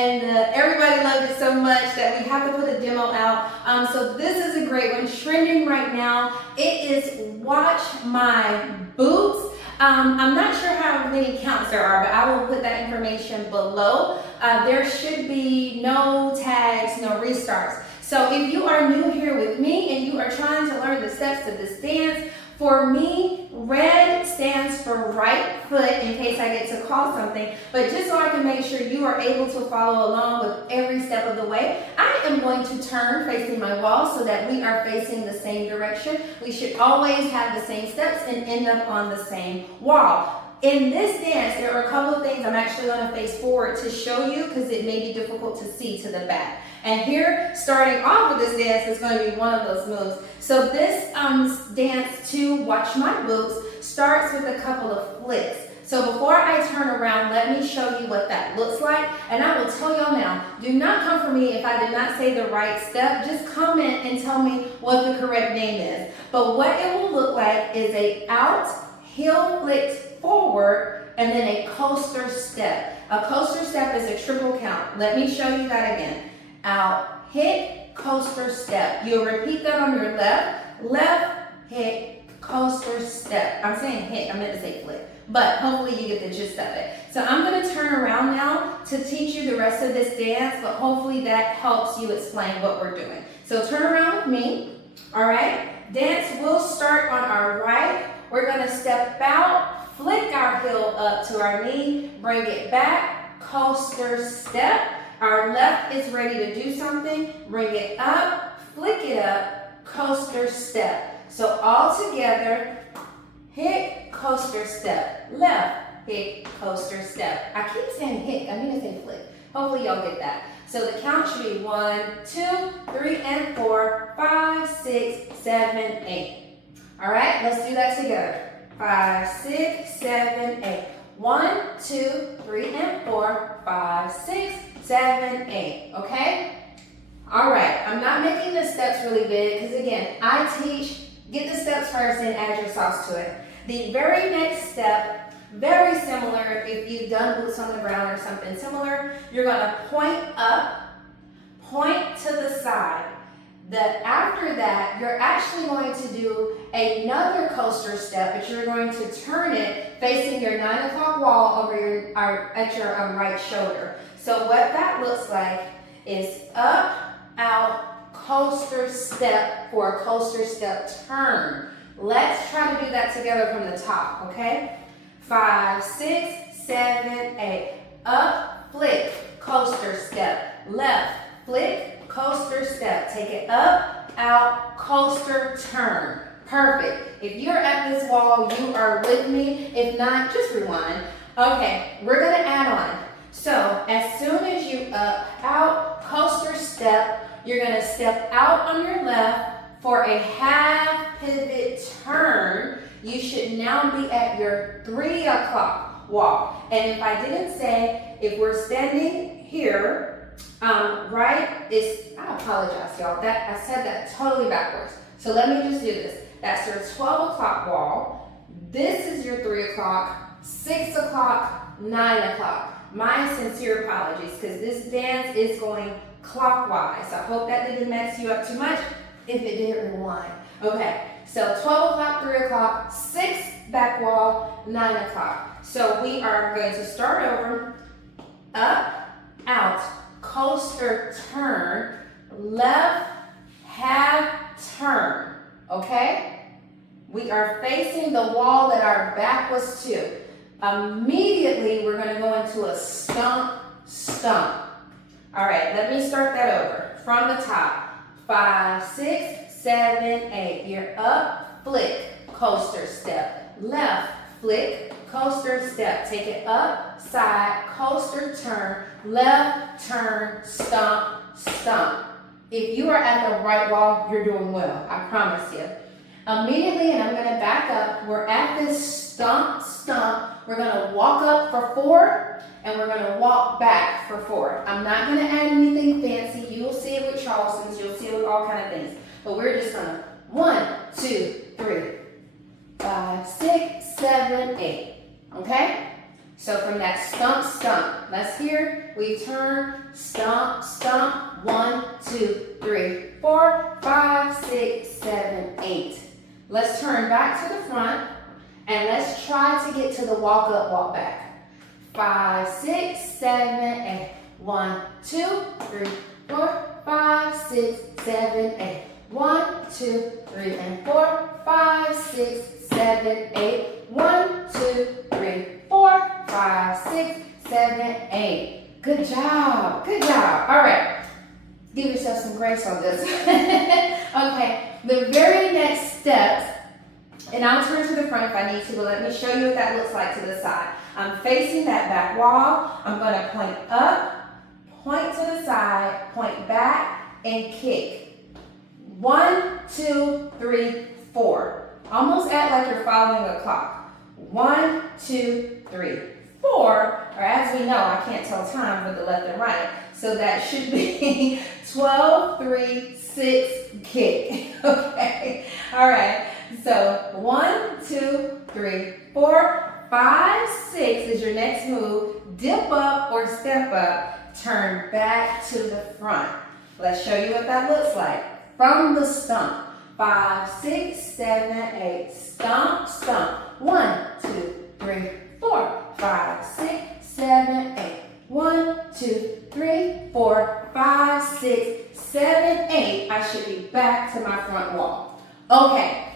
and everybody loved it so much that we have to put a demo out. So this is a great one, trending right now. It is Watch My Boots. I'm not sure how many counts there are, but I will put that information below. There should be no tags, no restarts. So if you are new here with me and you are trying to learn the steps of this dance, for me, red stands for right foot in case I get to call something, but just so I can make sure you are able to follow along with every step of the way, I am going to turn facing my wall so that we are facing the same direction. We should always have the same steps and end up on the same wall. In this dance, there are a couple of things I'm actually going to face forward to show you because it may be difficult to see to the back. And here, starting off with this dance, is going to be one of those moves. So this dance to Watch My Boots starts with a couple of flicks. So before I turn around, let me show you what that looks like. And I will tell y'all now, do not come for me if I did not say the right step. Just comment and tell me what the correct name is. But what it will look like is a out, heel flicked forward, and then a coaster step. A coaster step is a triple count. Let me show you that again. Out, hit, coaster step. You'll repeat that on your left, hit, coaster step. I'm saying hit, I meant to say flick, but hopefully you get the gist of it. So I'm going to turn around now to teach you the rest of this dance, but hopefully that helps you explain what we're doing. So turn around with me, all right? Dance will start on our right. We're going to step out, flick our heel up to our knee, bring it back, coaster step. Our left is ready to do something, bring it up, flick it up, coaster step. So all together, hit, coaster step, left, hit, coaster step. I keep saying hit, I mean to say flick. Hopefully y'all get that. So the count should be 1, 2, 3, and 4, 5, 6, 7, 8. All right, let's do that together. 5, 6, 7, 8. 1, 2, 3, and 4, 5, 6, 7, 8, okay? All right, I'm not making the steps really big because again, I teach, get the steps first and add your sauce to it. The very next step, very similar, if you've done boots on the ground or something similar, you're gonna point up, point to the side. After that, you're actually going to do another coaster step, but you're going to turn it facing your 9 o'clock wall over at your right shoulder. So what that looks like is up, out, coaster step for a coaster step turn. Let's try to do that together from the top, okay? 5, 6, 7, 8. Up, flick, coaster step. Left, flick, coaster step. Take it up, out, coaster, turn. Perfect. If you're at this wall, you are with me. If not, just rewind. Okay, we're gonna add on. So as soon as you up, out, coaster step, you're gonna step out on your left for a half pivot turn. You should now be at your 3 o'clock wall. And if I didn't say, if we're standing here, right is, I apologize y'all, I said that totally backwards. So let me just do this. That's your 12 o'clock wall. This is your 3 o'clock, 6 o'clock, 9 o'clock. My sincere apologies because this dance is going clockwise. I hope that didn't mess you up too much. If it did, rewind. Okay, so 12 o'clock, 3 o'clock, 6 back wall, 9 o'clock. So we are going to start over, up, out, coaster, turn, left, half turn, okay? We are facing the wall that our back was to. Immediately, we're going to go into a stomp, stomp. All right, let me start that over from the top. 5, 6, 7, 8. You're up, flick, coaster step. Left, flick, coaster step. Take it up, side, coaster, turn. Left, turn, stomp, stomp. If you are at the right wall, you're doing well. I promise you. Immediately, and I'm going to back up, we're at this stomp, stomp. We're going to walk up for 4, and we're going to walk back for 4. I'm not going to add anything fancy. You'll see it with Charleston's. You'll see it with all kind of things. But we're just going to 1, 2, 3, 5, 6, 7, 8. Okay? So from that stump, stump, Let's hear. We turn, stomp, stomp. 1, 2, 3, 4, 5, 6, 7, 8. Let's turn back to the front and let's try to get to the walk up, walk back. 5, 6, 7, 8. 1, 2, 3, 4, 5, 6, 7, 8. 1, 2, 3, and 4, 5, 6, 7, 8. 1, 2, 3, 4, 5, 6, 7, 8. Good job. Good job. All right. Give yourself some grace on this. Okay. The very next steps, and I'll turn to the front if I need to, but let me show you what that looks like to the side. I'm facing that back wall. I'm going to point up, point to the side, point back, and kick. 1, 2, 3, 4. Almost act like you're following a clock. 1, 2, 3, 4. Or as we know, I can't tell time with the left and right. So that should be 12, 3, 6, kick. Okay. All right. So 1, 2, 3, 4, 5, 6 is your next move. Dip up or step up. Turn back to the front. Let's show you what that looks like. From the stump. 5, 6, 7, 8. Stomp, stomp. 1, 2, 3, 4, 5, 6, 7, 8. 1, 2, 3, 4, 5, 6, 7, 8. I should be back to my front wall. Okay.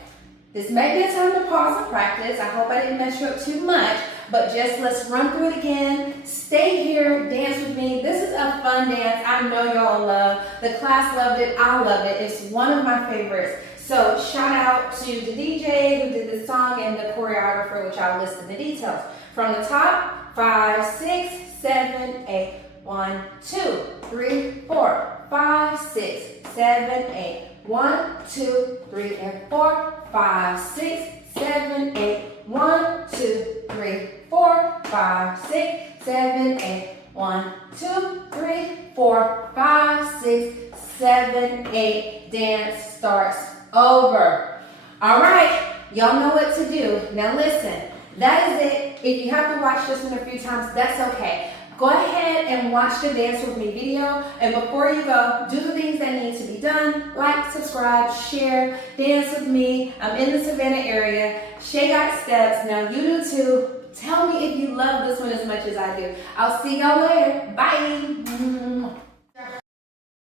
This may be a time to pause and practice. I hope I didn't mess you up too much, but just let's run through it again. Stay here, dance with me. This is a fun dance I know y'all love. The class loved it. I love it. It's one of my favorites. So shout out to the DJ who did the song and the choreographer, which I'll list in the details. From the top, 5, 6, 7, 8. 1, 2, 3, 4, 5, 6, 7, 8. 1, 2, 3, and 4, 5, 6, 7, 8. 1, 2, 3, 4, 5, 6, 7, 8. 1, 2, 3, 4, 5, 6, 7, 8. Dance starts over. All right, y'all know what to do. Now listen, that is it. If you have to watch this one a few times, that's okay. Go ahead and watch the Dance With Me video. And before you go, do the things that need to be done. Like, subscribe, share, dance with me. I'm in the Savannah area. Shay got steps. Now you do too. Tell me if you love this one as much as I do. I'll see y'all later. Bye.